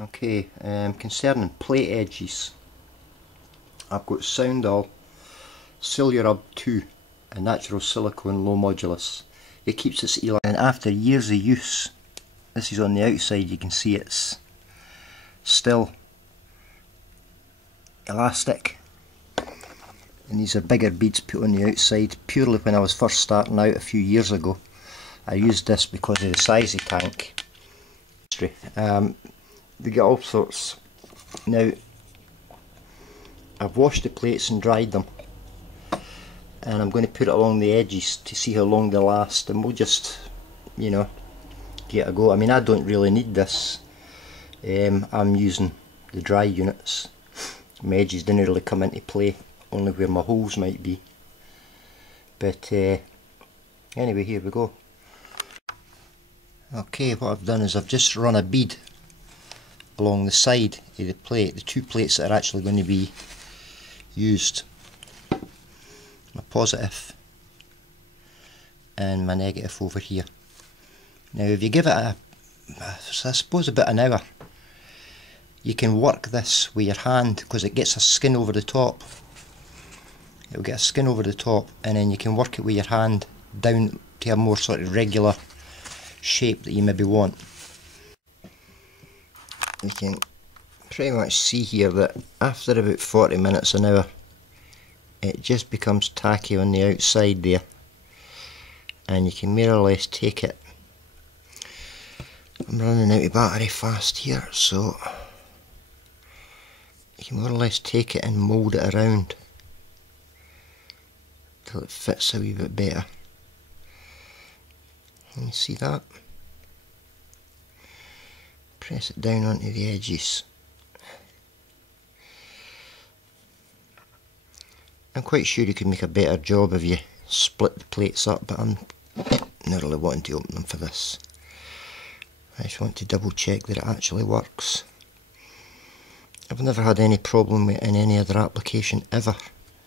Okay, concerning plate edges, I've got Soundall Silurub 2, a natural silicone low modulus. It keeps its elastic, and after years of use, this is on the outside, you can see it's still elastic. And these are bigger beads put on the outside. Purely when I was first starting out a few years ago, I used this because of the size of the tank. They get all sorts. Now, I've washed the plates and dried them, and I'm going to put it along the edges to see how long they last, and we'll just, you know, get a go. I mean, I don't really need this. I'm using the dry units. My edges didn't really come into play, only where my holes might be. But anyway, here we go. Okay, what I've done is I've just run a bead along the side of the plate, the two plates that are actually going to be used. My positive and my negative over here. Now if you give it I suppose about an hour, you can work this with your hand because it gets a skin over the top. It'll get a skin over the top, and then you can work it with your hand down to a more sort of regular shape that you maybe want. You can pretty much see here that after about 40 minutes an hour, it just becomes tacky on the outside there, and you can more or less take it. I'm running out of battery fast here, so you can more or less take it and mould it around till it fits a wee bit better. Can you see that? Press it down onto the edges. I'm quite sure you could make a better job if you split the plates up, but I'm not really wanting to open them for this. I just want to double check that it actually works. I've never had any problem with it in any other application ever.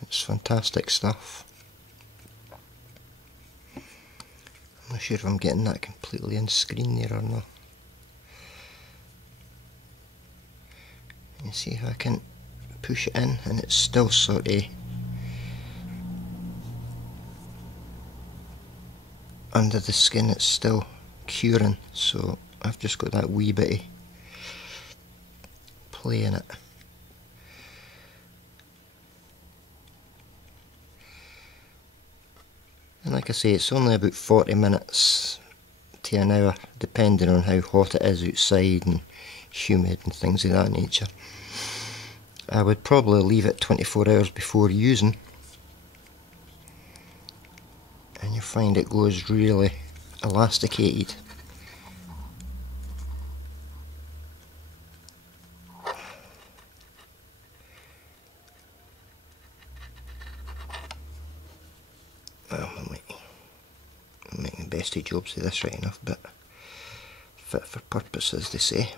It's fantastic stuff. I'm not sure if I'm getting that completely on screen there or not. You see how I can push it in and it's still sort of under the skin, it's still curing, so I've just got that wee bit of play in it. And like I say, it's only about 40 minutes to an hour, depending on how hot it is outside and humid and things of that nature. I would probably leave it 24 hours before using, and you'll find it goes really elasticated. Well, I'm making the best of jobs of this right enough, but fit for purpose, as they say.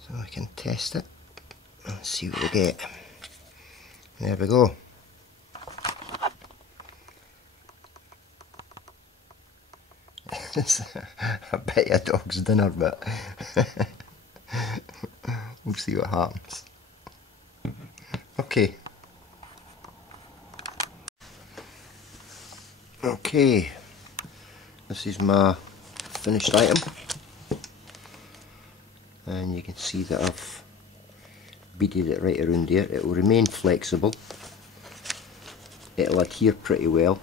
So I can test it and see what we get. There we go. I bet you a dog's dinner, but we'll see what happens. Okay. Okay, this is my finished item, and you can see that I've beaded it right around there. It will remain flexible, it'll adhere pretty well.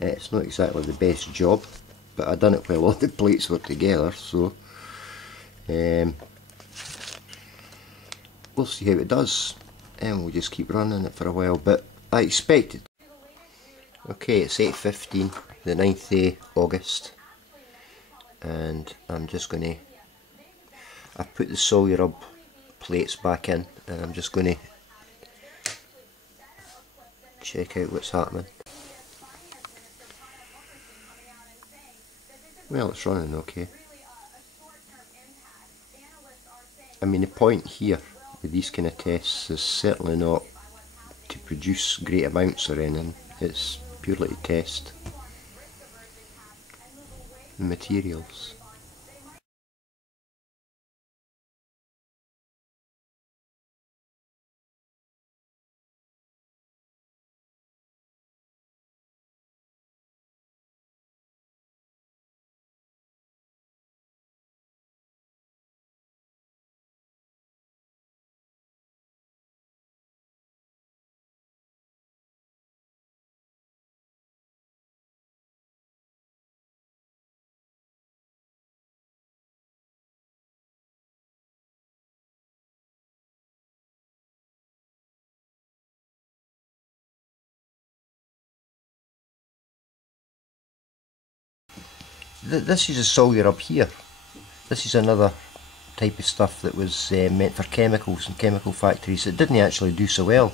It's not exactly the best job, but I've done it while all the plates were together, so we'll see how it does, and we'll just keep running it for a while, but I expect it. Okay, it's 8:15, the 9th of August, and I'm just going to, I've put the Silurub plates back in, and I'm just going to check out what's happening. Well, it's running okay. I mean, the point here with these kind of tests is certainly not to produce great amounts or anything, it's purely to test the materials. this is a solder rub here. This is another type of stuff that was meant for chemicals and chemical factories. It didn't actually do so well.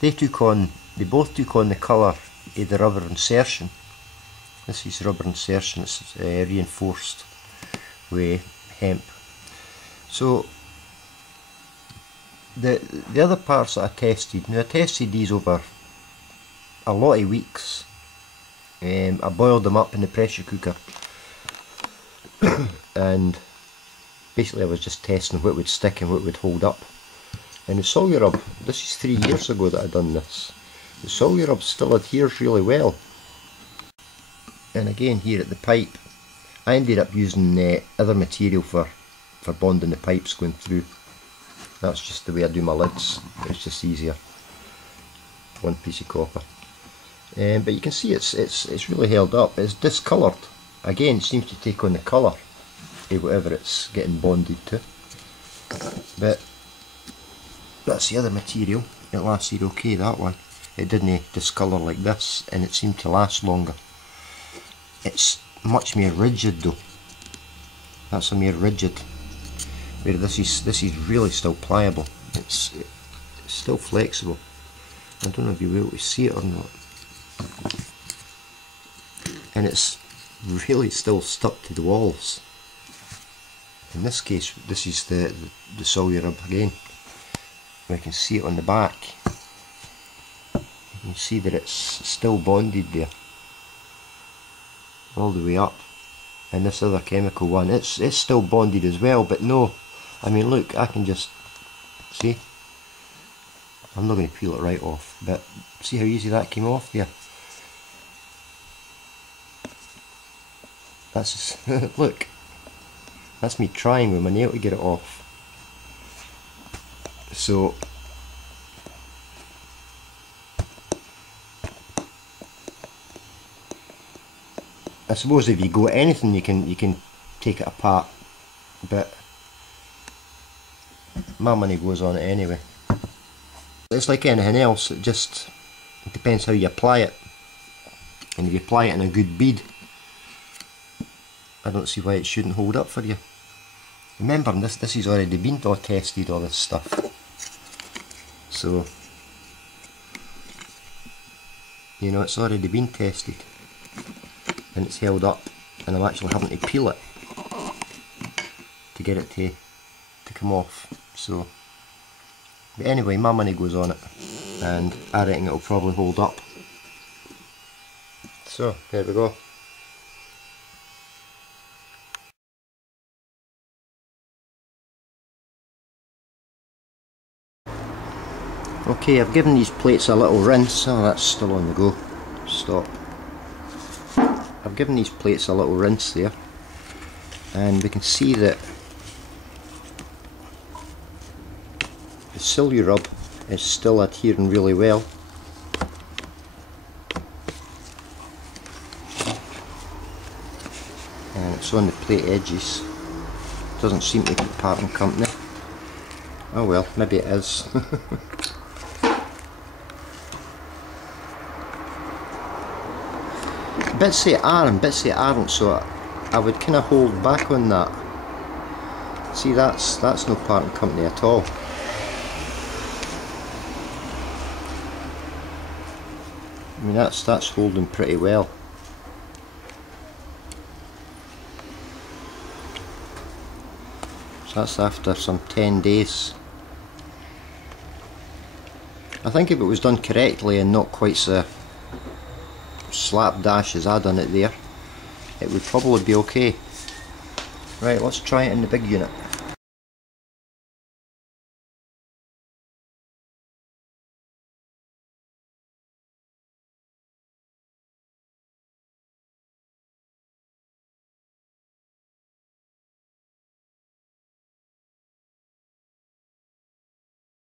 They both took on the colour of the rubber insertion. This is rubber insertion. It's reinforced with hemp. So the other parts that I tested, now I tested these over a lot of weeks. I boiled them up in the pressure cooker and basically I was just testing what would stick and what would hold up. And the solder rub, this is 3 years ago that I've done this. The solder rub still adheres really well. And again here at the pipe, I ended up using other material for bonding the pipes going through. That's just the way I do my lids. It's just easier. One piece of copper. But you can see it's really held up. It's discoloured. Again, it seems to take on the colour of whatever it's getting bonded to. But that's the other material. It lasted okay, that one. It didn't discolour like this, and it seemed to last longer. It's much more rigid though. That's a more rigid. Where this is really still pliable. It's still flexible. I don't know if you'll be able to see it or not. And it's really still stuck to the walls. In this case, this is the solder rub again. We can see it on the back. You can see that it's still bonded there, all the way up. And this other chemical one, it's still bonded as well, but no. I mean, look, I can just see. I'm not going to peel it right off, but see how easy that came off there. That's just, look, that's me trying with my nail to get it off. So I suppose if you go at anything, you can take it apart, but my money goes on it anyway. It's like anything else. It depends how you apply it, and if you apply it in a good bead, I don't see why it shouldn't hold up for you. Remember, this has already been tested, all this stuff. So, you know, it's already been tested. And it's held up. And I'm actually having to peel it to get it to come off. So, but anyway, my money goes on it. And I reckon it'll probably hold up. So, there we go. Okay, I've given these plates a little rinse. Oh, that's still on the go. Stop. I've given these plates a little rinse there, and we can see that the solder rub is still adhering really well. And it's on the plate edges. Doesn't seem to be parting company. Oh well, maybe it is. Bits of it are and bits of it aren't, so I would kind of hold back on that. See, that's no parting company at all. I mean, that's holding pretty well. So that's after some 10 days. I think if it was done correctly and not quite so slapdash as I done it there, it would probably be okay. Right, let's try it in the big unit.